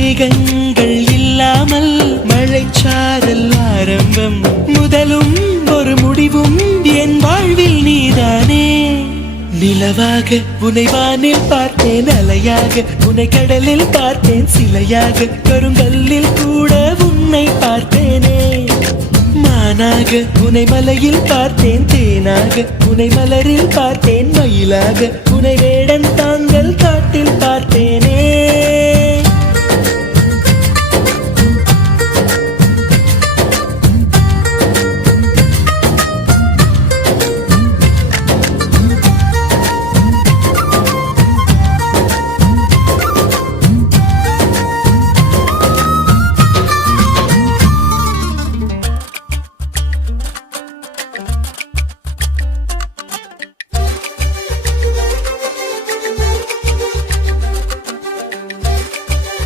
மேகங்கள் இல்லாமல் மழைச்சாரல் ஆரம்பம் முதலும் ஒரு முடிவும் என் வாழ்வில் நீதானே நிலவாக உன்னை வானில் பார்த்தேன் அலையாக உன்னை கடலில் பார்த்தேன் சிலையாக கருங்கல்லில் கூட உன்னை பார்த்தேனே மானாக உன்னை மலையில் பார்த்தேன் தேனாக உன்னை மலரில் பார்த்தேன் மயிலாக உன்னை